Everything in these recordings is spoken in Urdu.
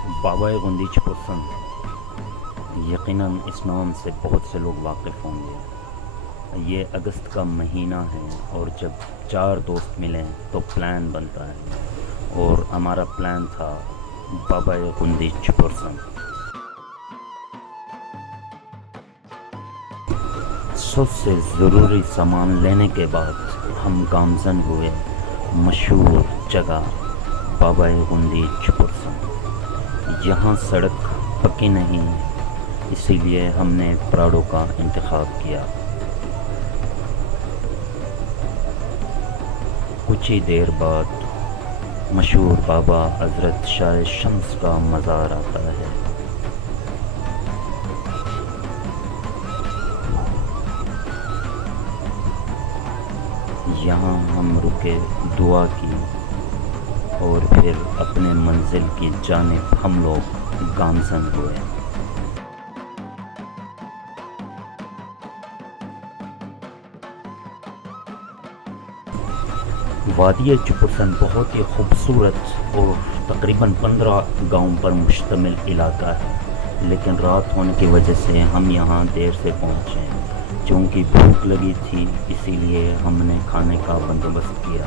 بابا غندی چپرسن، یقیناً اس نام سے بہت سے لوگ واقف ہوں گے۔ یہ اگست کا مہینہ ہے اور جب 4 دوست ملیں تو پلان بنتا ہے، اور ہمارا پلان تھا بابا غندی چپرسن۔ سب سے ضروری سامان لینے کے بعد ہم گامزن ہوئے مشہور جگہ بابا غندی چپرسن۔ یہاں سڑک پکی نہیں، اسی لیے ہم نے پراڈو کا انتخاب کیا۔ کچھ ہی دیر بعد مشہور بابا حضرت شاہ شمس کا مزار آتا ہے۔ یہاں ہم رکے، دعا کی اور پھر اپنے منزل کی جانب ہم لوگ گامزن ہوئے۔ وادی چپرسن بہت ہی خوبصورت اور تقریباً 15 گاؤں پر مشتمل علاقہ ہے، لیکن رات ہونے کی وجہ سے ہم یہاں دیر سے پہنچے۔ چونکہ بھوک لگی تھی اسی لیے ہم نے کھانے کا بندوبست کیا۔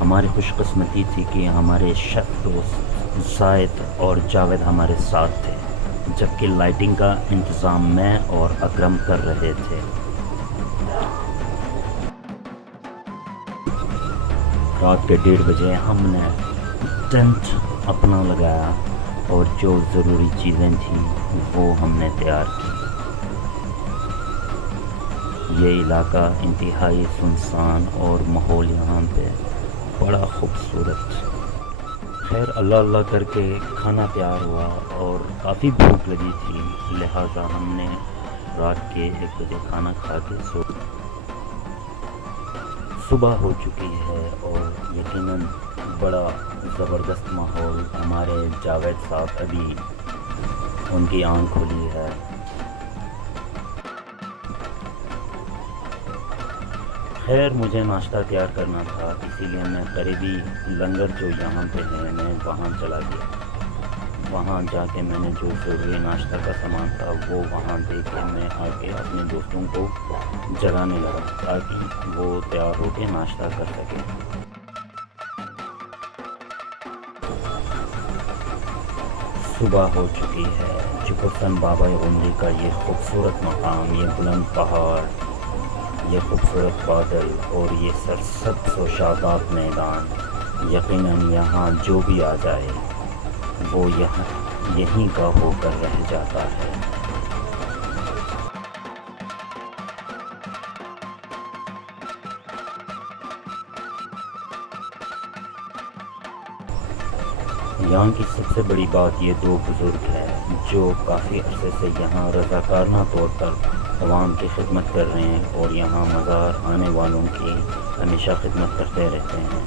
ہماری خوش قسمتی تھی کہ ہمارے شیف دوست زائد اور جاوید ہمارے ساتھ تھے، جبکہ لائٹنگ کا انتظام میں اور اکرم کر رہے تھے۔ رات کے 1:30 بجے ہم نے ٹینٹ اپنا لگایا اور جو ضروری چیزیں تھیں وہ ہم نے تیار کی۔ یہ علاقہ انتہائی سنسان اور ماحول یہاں پہ بڑا خوبصورت۔ خیر اللہ اللہ کر کے کھانا تیار ہوا اور کافی بھوک لگی تھی، لہٰذا ہم نے رات کے 1 بجے کھانا کھا کے صبح ہو چکی ہے اور یقیناً بڑا زبردست ماحول۔ ہمارے جاوید صاحب ابھی ان کی آنکھ کھلی ہے۔ خیر مجھے ناشتہ تیار کرنا تھا، اسی لیے میں قریبی لنگر جو یہاں پہ ہے میں وہاں چلا گیا۔ وہاں جا کے میں نے جو ضروری ناشتہ کا سامان تھا وہ وہاں دے کے میں آ کے اپنے دوستوں کو جگانے لگا تاکہ وہ تیار ہو کے ناشتہ کر سکیں۔ صبح ہو چکی ہے۔ چپرسن بابا غندی کا یہ خوبصورت مقام، یہ بلند پہاڑ، یہ خوبصورت بادل اور یہ سرسبز و شاداب میدان، یقیناً یہاں جو بھی آ جائے وہ یہیں کا ہو کر رہ جاتا ہے۔ یہاں کی سب سے بڑی بات یہ 2 بزرگ ہیں جو کافی عرصے سے یہاں رضاکارانہ طور پر عوام کی خدمت کر رہے ہیں اور یہاں مزار آنے والوں کی ہمیشہ خدمت کرتے رہتے ہیں۔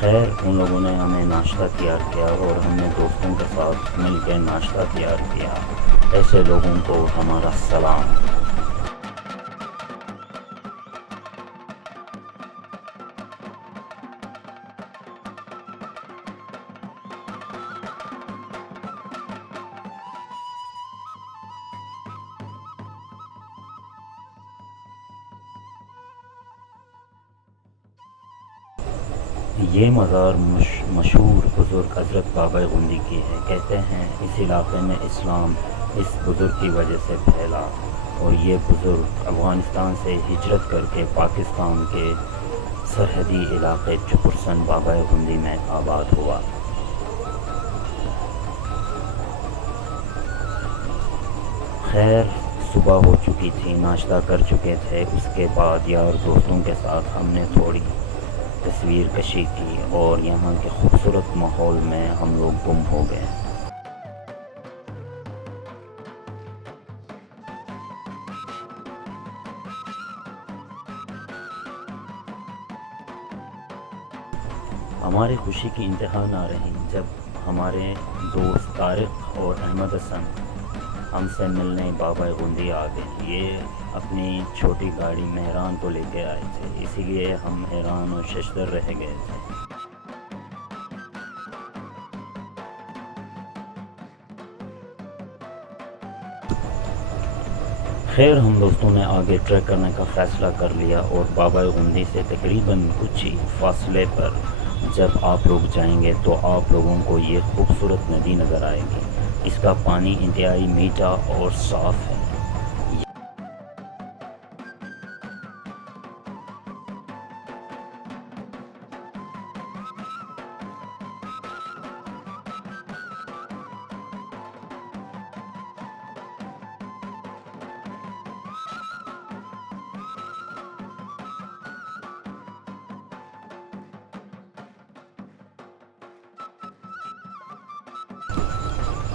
خیر ان لوگوں نے ہمیں ناشتہ تیار کیا اور ہم نے دوستوں کے ساتھ مل کے ناشتہ تیار کیا۔ ایسے لوگوں کو ہمارا سلام۔ یہ مزار مشہور بزرگ حضرت بابا غندی کی ہے۔ کہتے ہیں اس علاقے میں اسلام اس بزرگ کی وجہ سے پھیلا اور یہ بزرگ افغانستان سے ہجرت کر کے پاکستان کے سرحدی علاقے چپرسن بابا غندی میں آباد ہوا۔ خیر صبح ہو چکی تھی، ناشتہ کر چکے تھے، اس کے بعد یار دوستوں کے ساتھ ہم نے تھوڑی تصویر کشی کی اور یہاں کے خوبصورت ماحول میں ہم لوگ گم ہو گئے۔ ہماری خوشی کی انتہا نہ رہی جب ہمارے دوست طارق اور احمد حسن ہم سے ملنے بابا غندی آ گئے۔ یہ اپنی چھوٹی گاڑی مہران کو لے کے آئے تھے، اسی لیے ہم حیران اور ششدر رہ گئے تھے۔ خیر ہم دوستوں نے آگے ٹریک کرنے کا فیصلہ کر لیا اور بابا غندی سے تقریباً کچھ ہی فاصلے پر جب آپ رک جائیں گے تو آپ لوگوں کو یہ خوبصورت ندی نظر آئے گی۔ اس کا پانی انتہائی میٹھا اور صاف ہے۔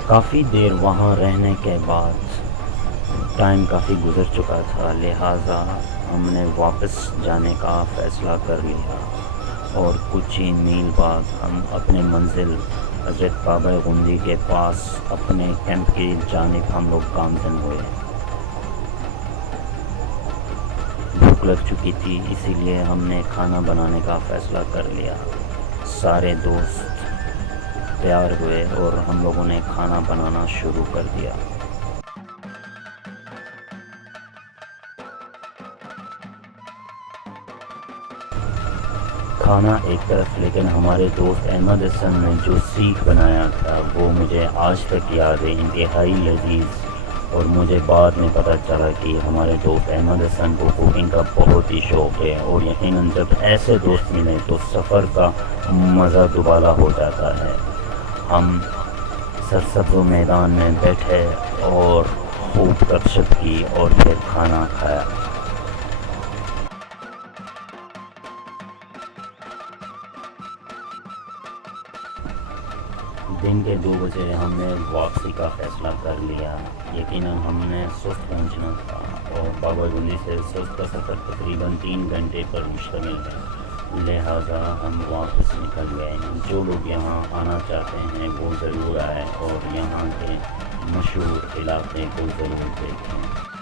کافی دیر وہاں رہنے کے بعد ٹائم کافی گزر چکا تھا، لہٰذا ہم نے واپس جانے کا فیصلہ کر لیا اور کچھ ہی میل بعد ہم اپنے منزل حضرت بابا غندی کے پاس اپنے کیمپ کی جانب ہم لوگ گامزن ہوئے۔ بھوک لگ چکی تھی، اسی لیے ہم نے کھانا بنانے کا فیصلہ کر لیا۔ سارے دوست تیار ہوئے اور ہم لوگوں نے کھانا بنانا شروع کر دیا۔ کھانا ایک طرف، لیکن ہمارے دوست احمد حسن نے جو سیخ بنایا تھا وہ مجھے آج تک یاد ہے، انتہائی لذیذ۔ اور مجھے بعد میں پتہ چلا کہ ہمارے دوست احمد حسن کو کوکنگ کا بہت ہی شوق ہے، اور یقیناً جب ایسے دوست ملیں تو سفر کا مزہ دوبالا ہو جاتا ہے۔ ہم سرسبز میدان میں بیٹھے اور خوب گپ شپ کی اور پھر کھانا کھایا۔ دن کے 2 بجے ہم نے واپسی کا فیصلہ کر لیا۔ یقیناً ہم نے سست پہنچنا تھا اور بابا غندی سے سست کا سفر تقریباً 3 گھنٹے پر مشتمل ہے، لہٰذا ہم واپس نکل گئے۔ جو لوگ یہاں آنا چاہتے ہیں وہ ضرور آئیں اور یہاں کے مشہور علاقے کو ضرور دیکھیں۔